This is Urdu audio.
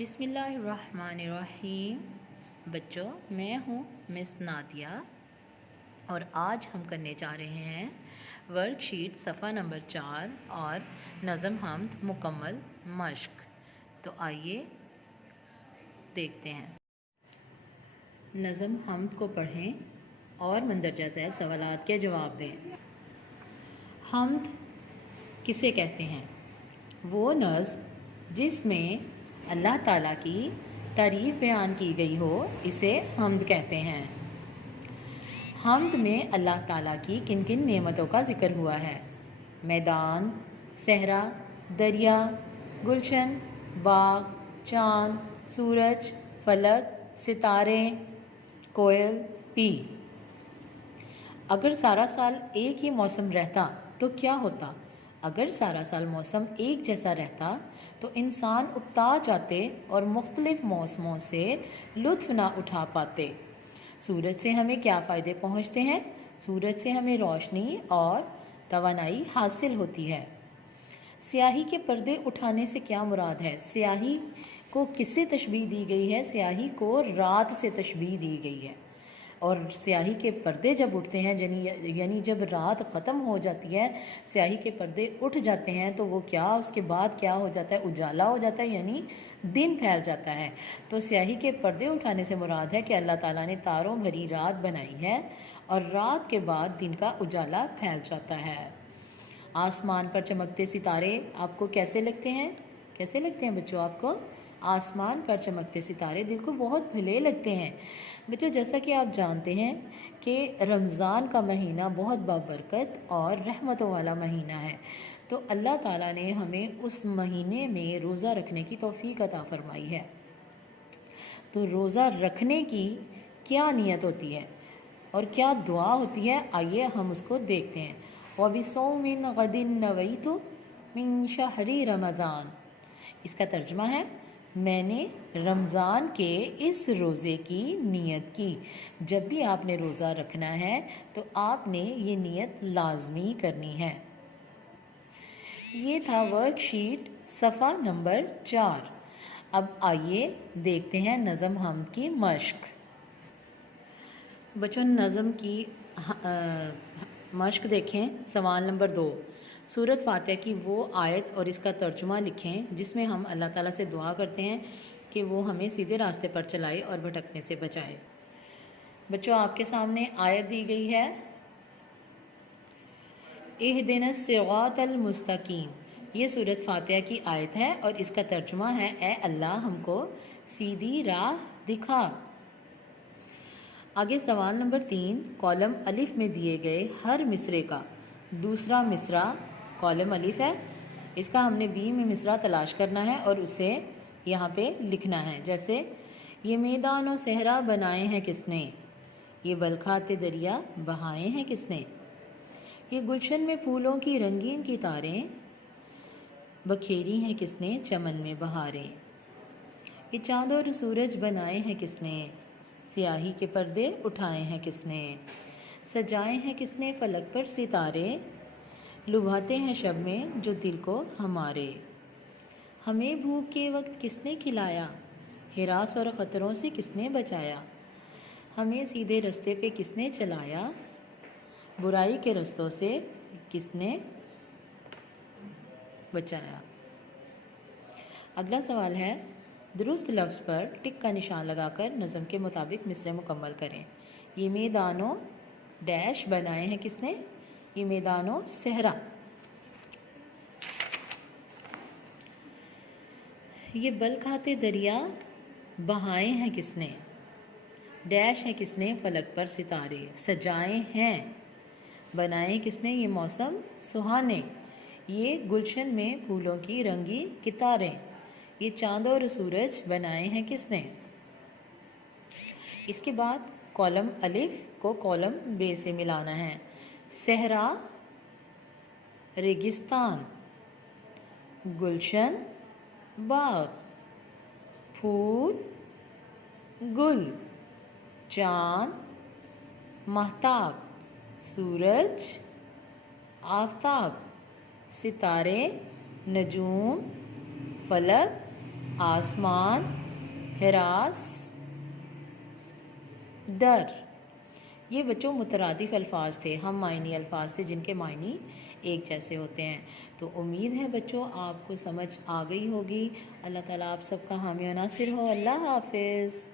بسم اللہ الرحمن الرحیم۔ بچوں، میں ہوں مس نادیہ اور آج ہم کرنے جا رہے ہیں ورک شیٹ صفحہ نمبر 4 اور نظم حمد مکمل مشق۔ تو آئیے دیکھتے ہیں۔ نظم حمد کو پڑھیں اور مندرجہ ذیل سوالات کے جواب دیں۔ حمد کسے کہتے ہیں؟ وہ نظم جس میں اللہ تعالیٰ کی تعریف بیان کی گئی ہو اسے حمد کہتے ہیں۔ حمد میں اللہ تعالیٰ کی کن کن نعمتوں کا ذکر ہوا ہے؟ میدان، صحرا، دریا، گلشن، باغ، چاند، سورج، فلک، ستارے، کوئل، پی۔ اگر سارا سال ایک ہی موسم رہتا تو کیا ہوتا؟ اگر سارا سال موسم ایک جیسا رہتا تو انسان اکتا جاتے اور مختلف موسموں سے لطف نہ اٹھا پاتے۔ سورج سے ہمیں کیا فائدے پہنچتے ہیں؟ سورج سے ہمیں روشنی اور توانائی حاصل ہوتی ہے۔ سیاہی کے پردے اٹھانے سے کیا مراد ہے؟ سیاہی کو کس سے تشبیہ دی گئی ہے؟ سیاہی کو رات سے تشبیہ دی گئی ہے۔ اور سیاہی کے پردے جب اٹھتے ہیں یعنی جب رات ختم ہو جاتی ہے، سیاہی کے پردے اٹھ جاتے ہیں تو وہ اس کے بعد کیا ہو جاتا ہے؟ اجالا ہو جاتا ہے، یعنی دن پھیل جاتا ہے۔ تو سیاہی کے پردے اٹھانے سے مراد ہے کہ اللہ تعالیٰ نے تاروں بھری رات بنائی ہے اور رات کے بعد دن کا اجالا پھیل جاتا ہے۔ آسمان پر چمکتے ستارے آپ کو کیسے لگتے ہیں؟ کیسے لگتے ہیں بچوں آپ کو؟ آسمان پر چمکتے ستارے دل کو بہت بھلے لگتے ہیں۔ بچوں، جیسا کہ آپ جانتے ہیں کہ رمضان کا مہینہ بہت بابرکت اور رحمتوں والا مہینہ ہے، تو اللہ تعالیٰ نے ہمیں اس مہینے میں روزہ رکھنے کی توفیق عطا فرمائی ہے۔ تو روزہ رکھنے کی کیا نیت ہوتی ہے اور کیا دعا ہوتی ہے؟ آئیے ہم اس کو دیکھتے ہیں۔ وَبِصَوْمٍ غَدٍ نَوَيْتُ مِن شَهْرِ رمضان۔ اس کا ترجمہ ہے، میں نے رمضان کے اس روزے کی نیت کی۔ جب بھی آپ نے روزہ رکھنا ہے تو آپ نے یہ نیت لازمی کرنی ہے۔ یہ تھا ورک شیٹ صفحہ نمبر 4۔ اب آئیے دیکھتے ہیں نظم حمد کی مشق۔ بچوں، نظم کی مشق دیکھیں۔ سوال نمبر 2، سورۃ فاتحہ کی وہ آیت اور اس کا ترجمہ لکھیں جس میں ہم اللہ تعالیٰ سے دعا کرتے ہیں کہ وہ ہمیں سیدھے راستے پر چلائے اور بھٹکنے سے بچائے۔ بچوں، آپ کے سامنے آیت دی گئی ہے، اہدنا الصراط المستقیم۔ یہ سورۃ فاتحہ کی آیت ہے اور اس کا ترجمہ ہے، اے اللہ ہم کو سیدھی راہ دکھا۔ آگے سوال نمبر 3، کالم الف میں دیے گئے ہر مصرعے کا دوسرا مصرع کالم الف ہے، اس کا ہم نے بی میں مصرع تلاش کرنا ہے اور اسے یہاں پہ لکھنا ہے۔ جیسے، یہ میدان و صحرا بنائے ہیں کس نے؟ یہ بلکھاتے دریا بہائے ہیں کس نے؟ یہ گلشن میں پھولوں کی رنگین کی تاریں بکھیری ہیں کس نے چمن میں بہاریں؟ یہ چاند اور سورج بنائے ہیں کس نے؟ سیاہی کے پردے اٹھائے ہیں کس نے؟ سجائے ہیں کس نے فلک پر ستارے؟ لبھاتے ہیں شب میں جو دل کو ہمارے۔ ہمیں بھوک کے وقت کس نے کھلایا؟ ہراس اور خطروں سے کس نے بچایا؟ ہمیں سیدھے رستے پہ کس نے چلایا؟ برائی کے رستوں سے کس نے بچایا؟ اگلا سوال ہے، درست لفظ پر ٹک کا نشان لگا کر نظم کے مطابق مصرعے مکمل کریں۔ یہ میدانوں ڈیش بنائے ہیں کس نے؟ یہ میدانوں صحرا۔ یہ بل کھاتے دریا بہائے ہیں کس نے؟ ڈیش ہے کس نے فلک پر ستارے۔ سجائے ہیں بنائے کس نے؟ یہ موسم سہانے۔ یہ گلشن میں پھولوں کی رنگی کتاریں۔ یہ چاند اور سورج بنائے ہیں کس نے؟ اس کے بعد کالم الف کو کالم بے سے ملانا ہے۔ صحرا ریگستان، گلشن باغ، پھول گل، چاند مہتاب، سورج آفتاب، ستارے نجوم، فلک آسمان، ہراس، ڈر۔ یہ بچوں مترادف الفاظ تھے، ہم معنی الفاظ تھے جن کے معنی ایک جیسے ہوتے ہیں۔ تو امید ہے بچوں آپ کو سمجھ آ گئی ہوگی۔ اللہ تعالیٰ آپ سب کا حامی و ناصر ہو۔ اللہ حافظ۔